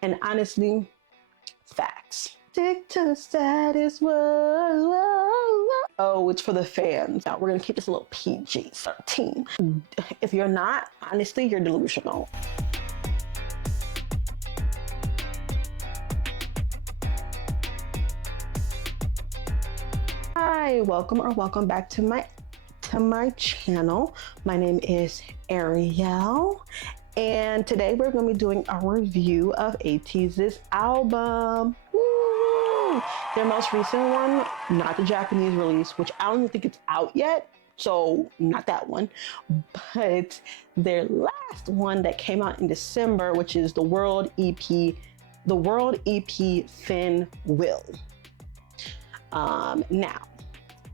And honestly, facts. Stick to the status quo. Oh, it's for the fans. Now we're gonna keep this a little PG-13. If you're not, honestly, you're delusional. Hi, welcome back to my channel. My name is Ariel, and today we're going to be doing a review of Ateez's album. Woo! Their most recent one, not the Japanese release, which I don't even think it's out yet, so not that one, but their last one that came out in December, which is the World EP, EP.Fin Will. Now,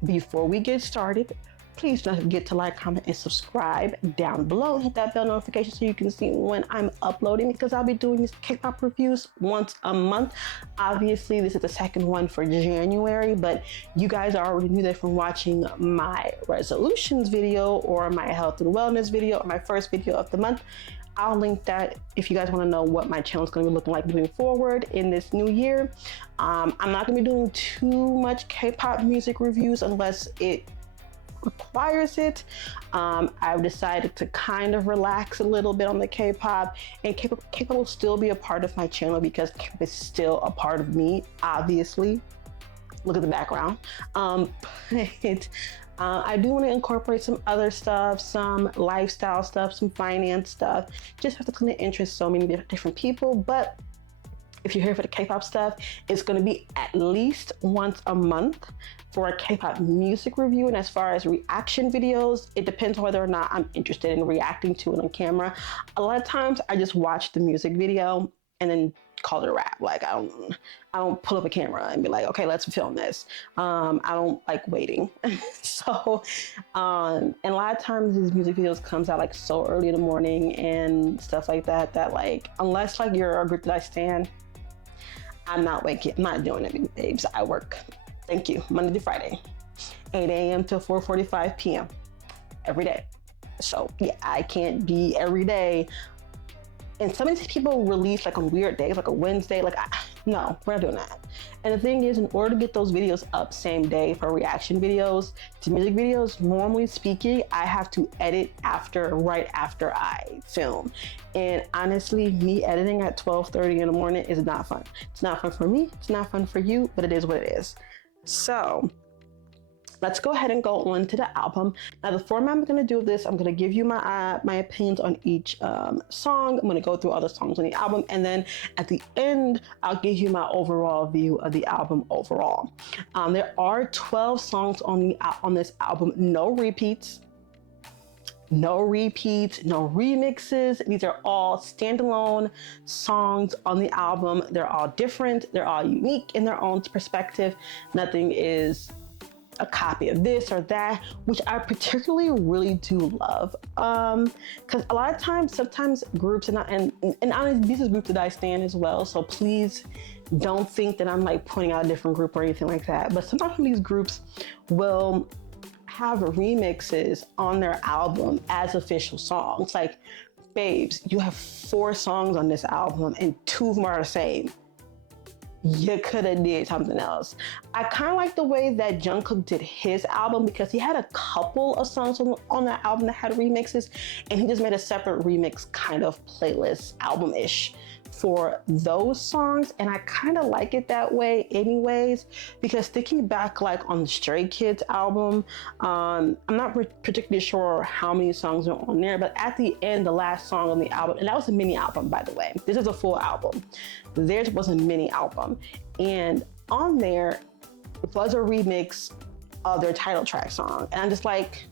before we get started, please don't forget to like, comment, and subscribe down below. Hit that bell notification so you can see when I'm uploading, because I'll be doing these K-pop reviews once a month. Obviously, this is the second one for January, but you guys already knew that from watching my resolutions video or my health and wellness video or my first video of the month. I'll link that if you guys want to know what my channel is going to be looking like moving forward in this new year. I'm not going to be doing too much K-pop music reviews unless it requires it. I've decided to kind of relax a little bit on the K-pop, and K-pop will still be a part of my channel because K-pop is still a part of me, obviously. Look at the background. But I do want to incorporate some other stuff, some lifestyle stuff, some finance stuff, just have to kind of interest so many different people. But if you're here for the K-pop stuff, it's going to be at least once a month for a K-pop music review. And as far as reaction videos, it depends whether or not I'm interested in reacting to it on camera. A lot of times I just watch the music video and then call it a wrap. Like I don't pull up a camera and be like, okay, let's film this. I don't like waiting. So, and a lot of times these music videos comes out like so early in the morning and stuff like that, that like, unless like you're a group that I stan, I'm not waking, I'm not doing it, babes. I work, thank you, Monday to Friday, 8 a.m. till 4:45 p.m. every day. So yeah, I can't be every day. And some of these people release like on weird days, like a Wednesday, like no, we're not doing that. And the thing is, in order to get those videos up same day for reaction videos to music videos, normally speaking, I have to edit right after I film. And honestly, me editing at 12:30 in the morning is not fun. It's not fun for me, it's not fun for you, but it is what it is. So let's go ahead and go on to the album. Now, the format I'm going to do this, I'm going to give you my opinions on each song. I'm going to go through all the songs on the album, and then at the end, I'll give you my overall view of the album overall. There are 12 songs on this album, no repeats. No repeats, no remixes. These are all standalone songs on the album. They're all different. They're all unique in their own perspective. Nothing is a copy of this or that, which I particularly really do love. Because a lot of times, sometimes groups, and honestly, these are groups that I stan as well, so please don't think that I'm like pointing out a different group or anything like that. But sometimes these groups will have remixes on their album as official songs. Like, babes, you have 4 songs on this album and 2 of them are the same. You could have did something else. I kind of like the way that Jungkook did his album, because he had a couple of songs on that album that had remixes, and he just made a separate remix kind of playlist, album-ish, for those songs. And I kind of like it that way anyways, because thinking back like on the Stray Kids album, I'm not particularly sure how many songs are on there, but at the end, the last song on the album, and that was a mini album, by the way, this is a full album, theirs was a mini album, and on there was a remix of their title track song. And I'm just like,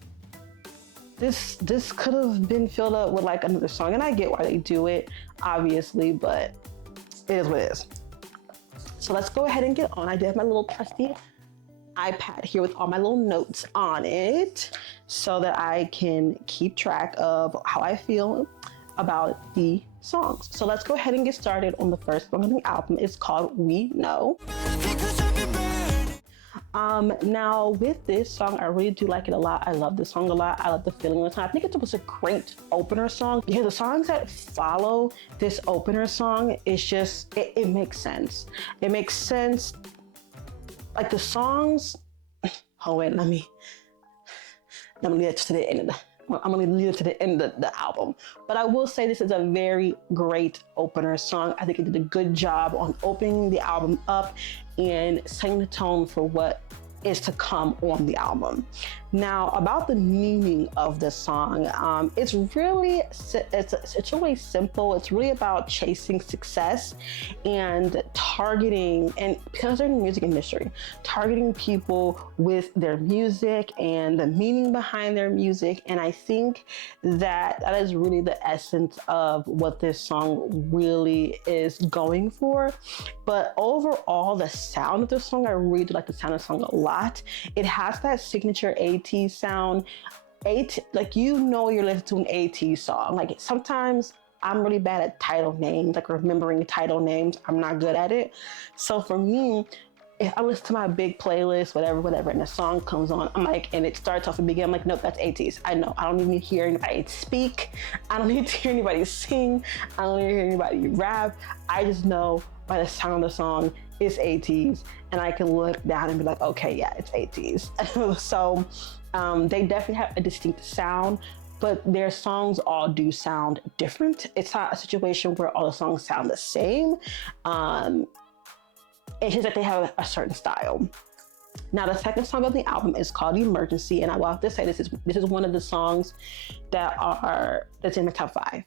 this could have been filled up with like another song. And I get why they do it, obviously, but it is what it is. So let's go ahead and get on. I did have my little trusty iPad here with all my little notes on it so that I can keep track of how I feel about the songs. So let's go ahead and get started on the first song on the album. It's called We Know. Now with this song, I really do like it a lot. I love this song a lot. I love the feeling of the song. I think it was a great opener song. Yeah, the songs that follow this opener song, it's just, it makes sense. It makes sense. Like the songs, oh wait, let me get to the end of the, I'm gonna lead it to the end of the album. But I will say this is a very great opener song. I think it did a good job on opening the album up and setting the tone for what is to come on the album. Now, about the meaning of the song, it's really simple. It's really about chasing success and targeting, and because they're in the music industry, targeting people with their music and the meaning behind their music. And I think that is really the essence of what this song really is going for. But overall, the sound of the song, I really do like the sound of the song a lot. It has that signature Ateez sound. Like, you know, you're listening to an Ateez song. Like, sometimes I'm really bad at title names, like remembering title names. I'm not good at it. So for me, if I listen to my big playlist, whatever, and the song comes on, I'm like, and it starts off and begin, I'm like, nope, that's Ateez. I know. I don't even hear anybody speak. I don't need to hear anybody sing. I don't need to hear anybody rap. I just know by the sound of the song, it's Ateez, and I can look down and be like, okay, yeah, it's Ateez. So they definitely have a distinct sound, but their songs all do sound different. It's not a situation where all the songs sound the same. It's just that they have a certain style. Now, the second song of the album is called Emergency, and I will have to say this is one of the songs that's in the top 5.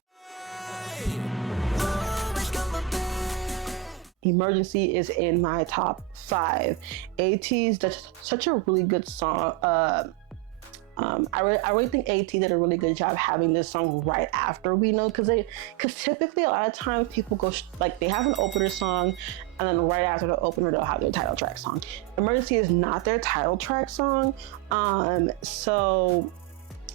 Emergency is in my top 5. Ateez does such a really good song. I really think Ateez did a really good job having this song right after We Know, because typically a lot of times people go like they have an opener song, and then right after the opener they'll have their title track song. Emergency is not their title track song, so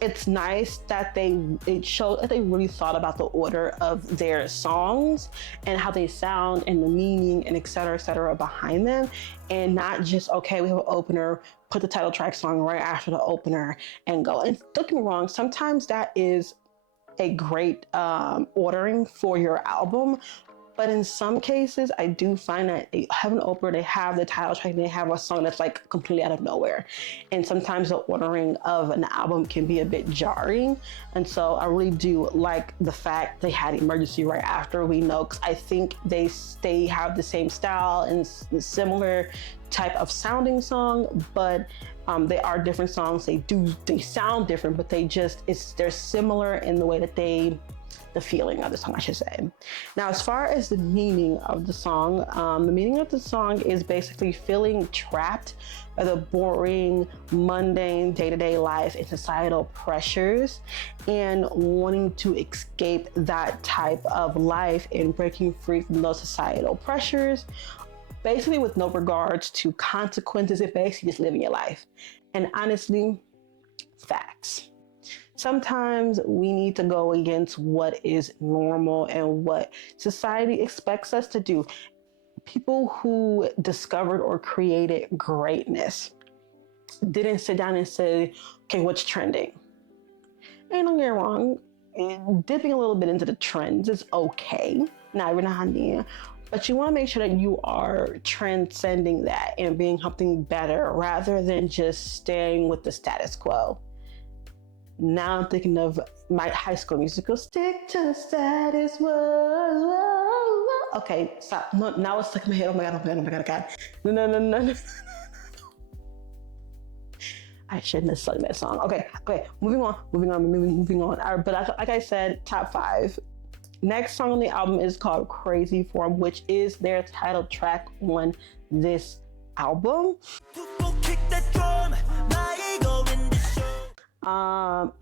it's nice that it shows that they really thought about the order of their songs and how they sound and the meaning and et cetera behind them, and not just, okay, we have an opener, put the title track song right after the opener and go. And don't get me wrong, sometimes that is a great ordering for your album. But in some cases, I do find that they have an opener, they have the title track, and they have a song that's like completely out of nowhere. And sometimes the ordering of an album can be a bit jarring. And so I really do like the fact they had Emergency right after We Know, because I think they have the same style and similar type of sounding song, but they are different songs. They sound different, but they're similar in the way that the feeling of the song, I should say. Now, as far as the meaning of the song, the meaning of the song is basically feeling trapped by the boring, mundane day-to-day life and societal pressures, and wanting to escape that type of life and breaking free from those societal pressures, basically with no regards to consequences, and basically just living your life. And honestly, facts. Sometimes we need to go against what is normal and what society expects us to do. People who discovered or created greatness didn't sit down and say, okay, what's trending? And don't get me wrong, dipping a little bit into the trends is okay. Not every now and then. But you want to make sure that you are transcending that and being something better rather than just staying with the status quo. Now I'm thinking of my High School Musical. Stick to the status quo. Okay, stop. No, now it's stuck in my head. Oh my god. No. I shouldn't have sung that song. Okay. Moving on. All right, but like I said, top 5. Next song on the album is called Crazy Form, which is their title track on this album.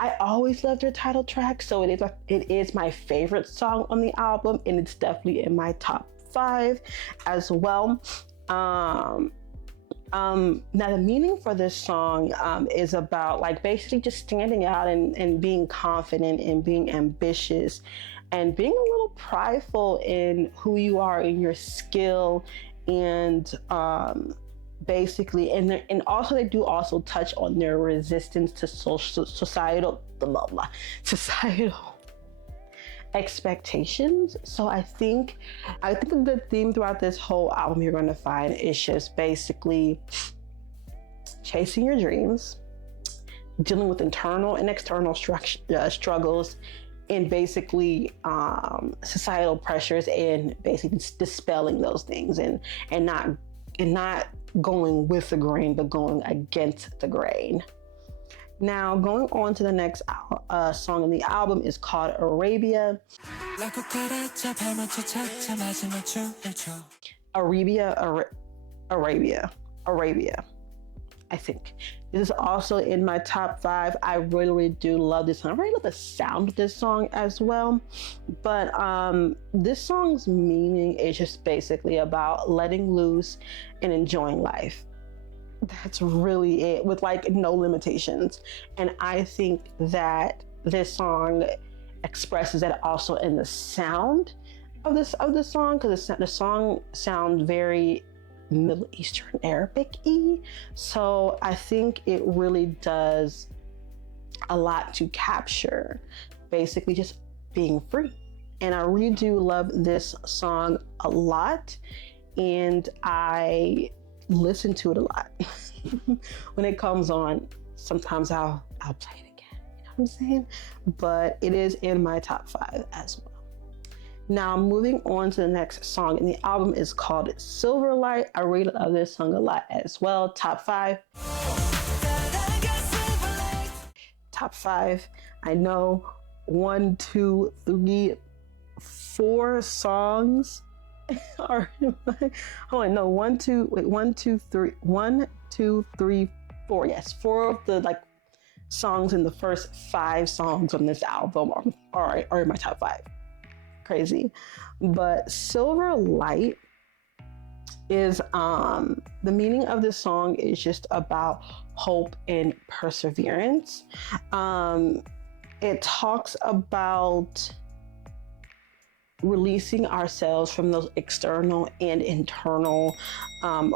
I always loved their title track, so it is my favorite song on the album, and it's definitely in my top 5 as well. Now the meaning for this song is about like basically just standing out and being confident and being ambitious and being a little prideful in who you are, in your skill, and basically, and also they do also touch on their resistance to societal expectations. So I think the theme throughout this whole album you're going to find is just basically chasing your dreams, dealing with internal and external struggles, and basically societal pressures, and basically dispelling those things, and not going with the grain, but going against the grain. Now, going on to the next song in the album is called Arabia. Arabia. I think this is also in my top 5. I really, really do love this song. I really love the sound of this song as well. But this song's meaning is just basically about letting loose and enjoying life. That's really it, with like no limitations. And I think that this song expresses that also in the sound of this song, because the song sounds very Middle Eastern Arabic-y. So I think it really does a lot to capture basically just being free. And I really do love this song a lot, and I listen to it a lot. When it comes on, sometimes I'll play it again, you know what I'm saying? But it is in my top 5 as well. Now, moving on to the next song in the album is called Silverlight. I really love this song a lot as well. Top 5. Top 5. I know 1, 2, 3, 4 songs are oh no, 1, 2, 3, 1, 2, 3, 4. Yes, 4 of the like songs in the first 5 songs on this album are in my top 5. Crazy. But Silverlight is the meaning of this song is just about hope and perseverance. It talks about releasing ourselves from those external and internal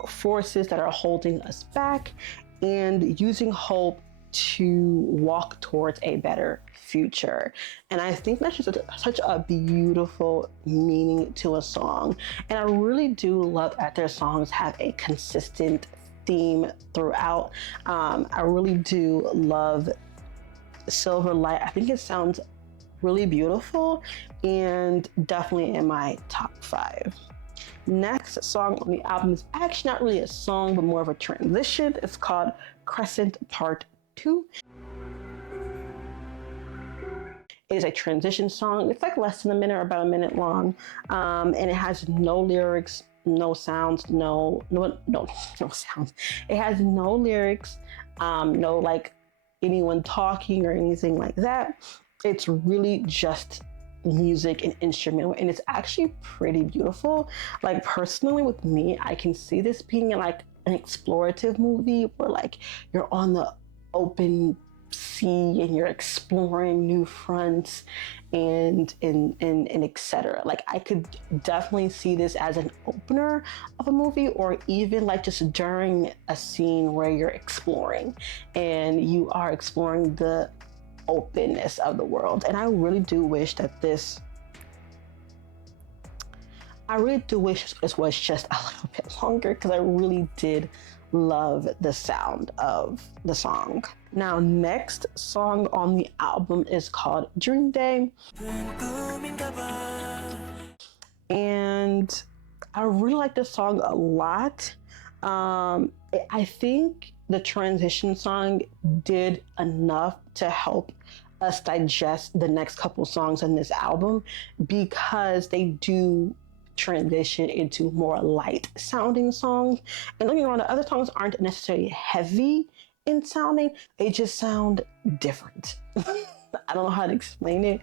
forces that are holding us back, and using hope to walk towards a better future. And I think that's just such a beautiful meaning to a song. And I really do love that their songs have a consistent theme throughout. I really do love Silverlight. I think it sounds really beautiful, and definitely in my top 5. Next song on the album is actually not really a song, but more of a transition. It's called Crescent Part 2. It is a transition song. It's like less than a minute, or about a minute long, and it has no lyrics, no sounds, no sounds. It has no lyrics, no like anyone talking or anything like that. It's really just music and instrumental, and it's actually pretty beautiful. Like personally with me, I can see this being like an explorative movie where like you're on the open sea and you're exploring new fronts and etc. Like I could definitely see this as an opener of a movie, or even like just during a scene where you're exploring and you are exploring the openness of the world. And I really do wish this was just a little bit longer, because I really did love the sound of the song. Now, next song on the album is called Dream Day. And I really like this song a lot. I think the transition song did enough to help us digest the next couple songs on this album, because they do transition into more light sounding songs. And don't get me wrong, the other songs aren't necessarily heavy in sounding, they just sound different. I don't know how to explain it,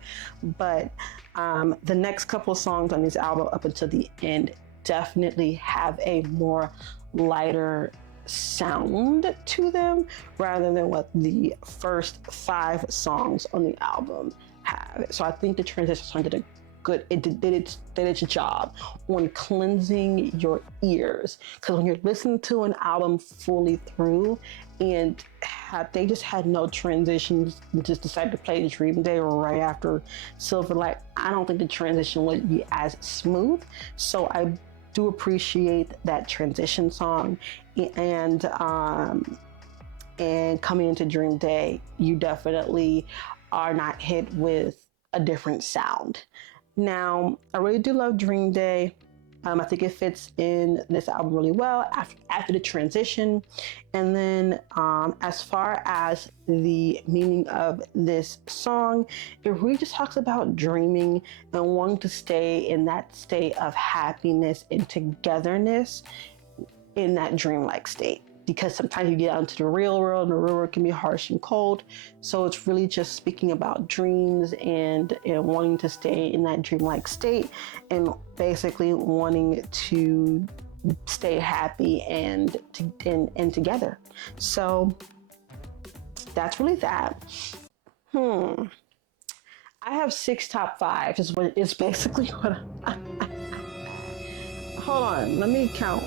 but the next couple songs on this album up until the end definitely have a more lighter sound to them, rather than what the first 5 songs on the album have. So I think the transition song did a good. Did its job on cleansing your ears. Because when you're listening to an album fully through, and they just had no transitions, just decided to play Dream Day right after Silver Light, I don't think the transition would be as smooth. So I do appreciate that transition song, and coming into Dream Day, you definitely are not hit with a different sound. Now, I really do love Dream Day. I think it fits in this album really well after the transition. And then as far as the meaning of this song, it really just talks about dreaming and wanting to stay in that state of happiness and togetherness in that dreamlike state. Because sometimes you get out into the real world, and the real world can be harsh and cold. So it's really just speaking about dreams and wanting to stay in that dreamlike state, and basically wanting to stay happy and together. So that's really that. I have 6 top 5. It's basically what hold on, let me count.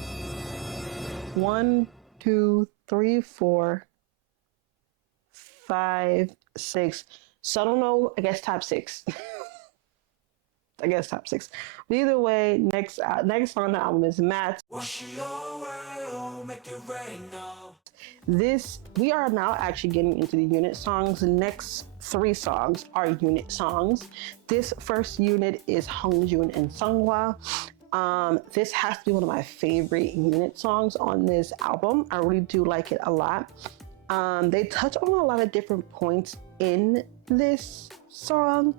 1, 2, 3, 4, 5, 6. So I don't know. I guess top 6. I guess top 6. But either way, next song on the album is Matt. We are now actually getting into the unit songs. The next 3 songs are unit songs. This first unit is Hongjoon and Sunghwa. This has to be one of my favorite unit songs on this album. I really do like it a lot. They touch on a lot of different points in this song.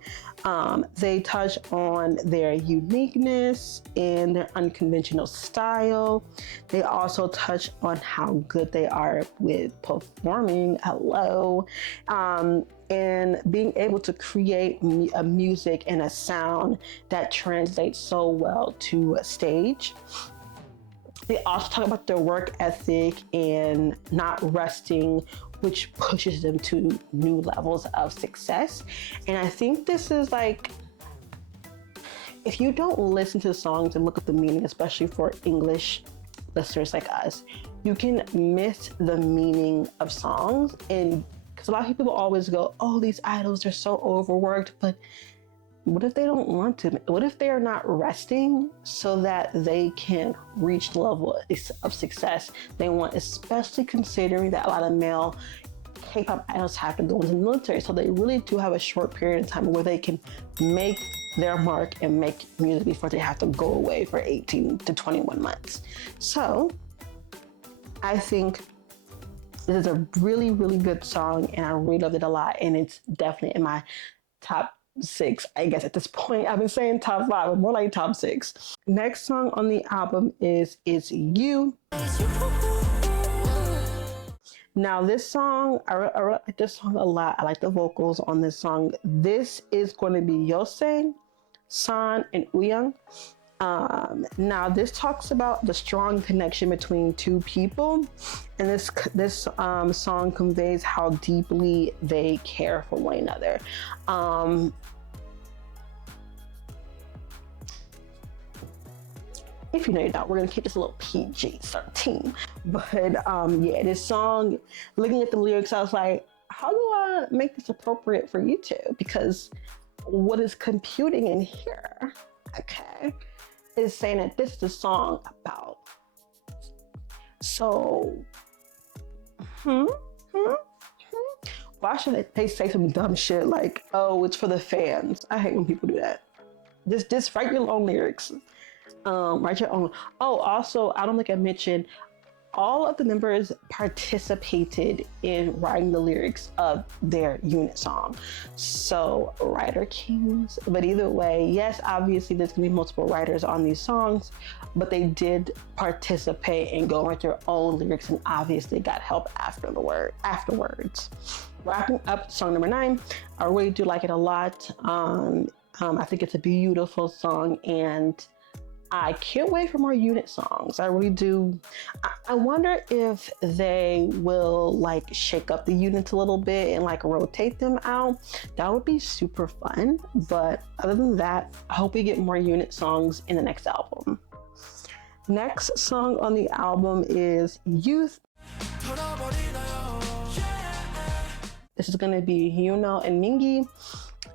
They touch on their uniqueness and their unconventional style. They also touch on how good they are with performing. And being able to create a music and a sound that translates so well to a stage. They also talk about their work ethic and not resting, which pushes them to new levels of success. And I think this is like, if you don't listen to the songs and look at the meaning, especially for English listeners like us, you can miss the meaning of songs. And because a lot of people always go, oh, these idols are so overworked, but what if they don't want to? What if they are not resting so that they can reach the level of success they want, especially considering that a lot of male K-pop idols have to go into the military. So they really do have a short period of time where they can make their mark and make music before they have to go away for 18 to 21 months. So I think this is a really, really good song, and I really loved it a lot. And it's definitely in my top 6, I guess at this point. I've been saying top 5, but more like top 6. Next song on the album is It's You. Now this song, I like this song a lot. I like the vocals on this song. This is going to be Yoseng, San, and Uyang. Now this talks about the strong connection between 2 people, and this song conveys how deeply they care for one another. If you know, you don't, we're gonna keep this a little PG-13. But yeah, this song, looking at the lyrics, I was like, how do I make this appropriate for YouTube? Because what is computing in here, okay, is saying that this is a song about. So, why should they say some dumb shit like, oh, it's for the fans? I hate when people do that. Just write your own lyrics. Write your own. Oh, also, I don't think I mentioned, all of the members participated in writing the lyrics of their unit song. So, writer kings. But either way, yes, obviously there's gonna be multiple writers on these songs, but they did participate and go write their own lyrics, and obviously got help afterwards. Wrapping up song number 9, I really do like it a lot. I think it's a beautiful song, and I can't wait for more unit songs. I really do. I wonder if they will like shake up the units a little bit and like rotate them out. That would be super fun. But other than that, I hope we get more unit songs in the next album. Next song on the album is Youth. This is gonna be Hyuna and Mingi.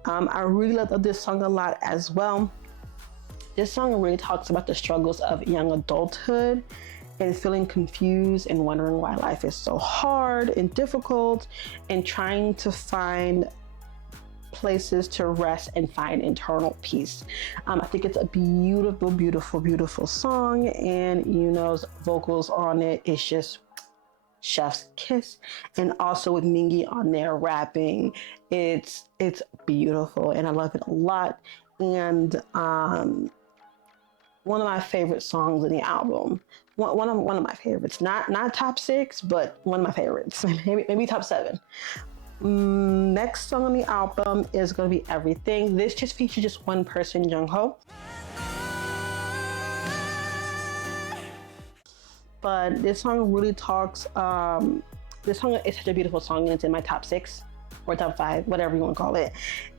I really love this song a lot as well. This song really talks about the struggles of young adulthood and feeling confused and wondering why life is so hard and difficult and trying to find places to rest and find internal peace. I think it's a beautiful, beautiful, beautiful song, and Yuno's vocals on it is just chef's kiss. And also with Mingi on there rapping, it's beautiful and I love it a lot. And one of my favorite songs in the album. One of my favorites. Not top 6, but one of my favorites. maybe top 7. Next song on the album is gonna be Everything. This just features just one person, Jungho. But this song really talks. This song is such a beautiful song, and it's in my top 6 or top 5, whatever you want to call it.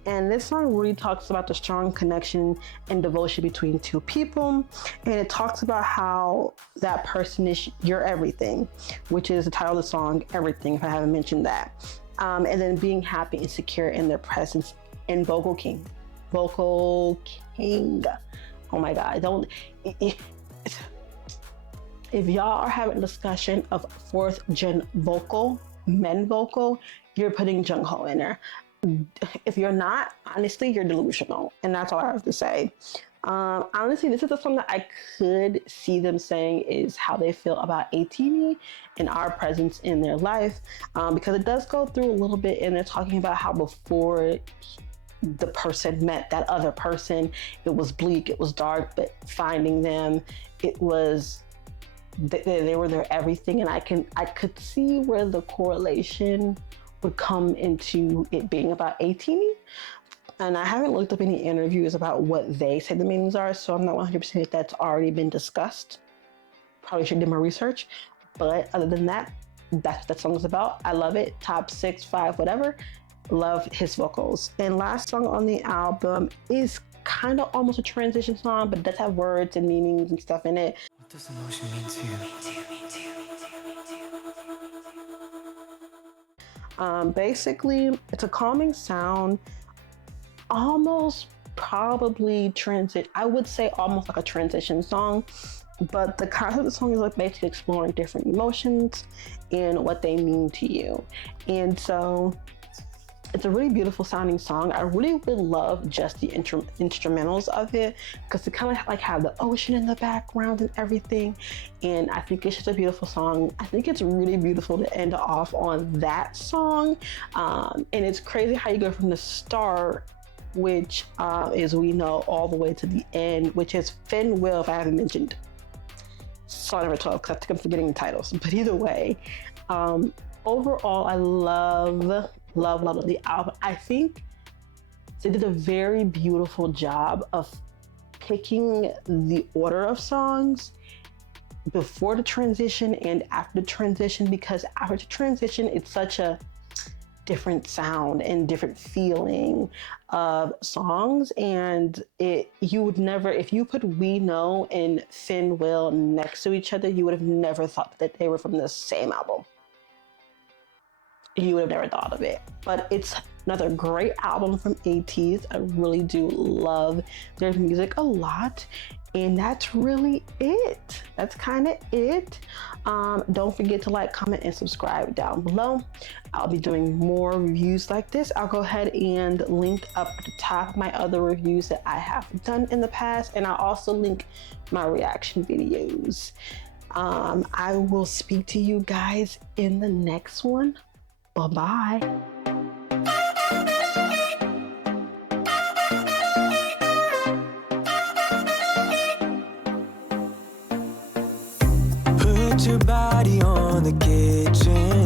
And this song really talks about the strong connection and devotion between two people. And it talks about how that person is your everything, which is the title of the song, Everything, if I haven't mentioned that. And then being happy and secure in their presence in Vocal King. Vocal King. Oh my God, if y'all are having a discussion of 4th gen vocal, men vocal, you're putting Jungho in there. If you're not, honestly, you're delusional. And that's all I have to say. Honestly, this is a song that I could see them saying is how they feel about ATV and our presence in their life. Because it does go through a little bit, and they're talking about how before the person met that other person, it was bleak, it was dark, but finding them, it was, they were their everything. And I could see where the correlation would come into it being about ATV. And I haven't looked up any interviews about what they say the meanings are, so I'm not 100% if that's already been discussed. Probably should do my research. But other than that, that's what that song is about. I love it. Top 6, 5, whatever. Love his vocals. And last song on the album is kind of almost a transition song, but it does have words and meanings and stuff in it. What does emotion mean to you? Basically, it's a calming sound, almost probably I would say almost like a transition song, but the concept of the song is like basically exploring different emotions and what they mean to you. And so it's a really beautiful sounding song. I really would love just the instrumentals of it, because it kind of like have the ocean in the background and everything. And I think it's just a beautiful song. I think it's really beautiful to end off on that song. And it's crazy how you go from the start, which is We Know, all the way to the end, which is Fin Will, if I haven't mentioned song number 12, because I think I'm forgetting the titles. But either way, overall, I love the album. I think they did a very beautiful job of picking the order of songs before the transition and after the transition, because after the transition, it's such a different sound and different feeling of songs. And you would never, if you put We Know and Fin Will next to each other, you would have never thought that they were from the same album. You would have never thought of it. But it's another great album from Ateez. I really do love their music a lot. And that's really it. That's kind of it. Don't forget to like, comment, and subscribe down below. I'll be doing more reviews like this. I'll go ahead and link up at the top my other reviews that I have done in the past. And I'll also link my reaction videos. I will speak to you guys in the next one. Bye-bye. Put your body on the kitchen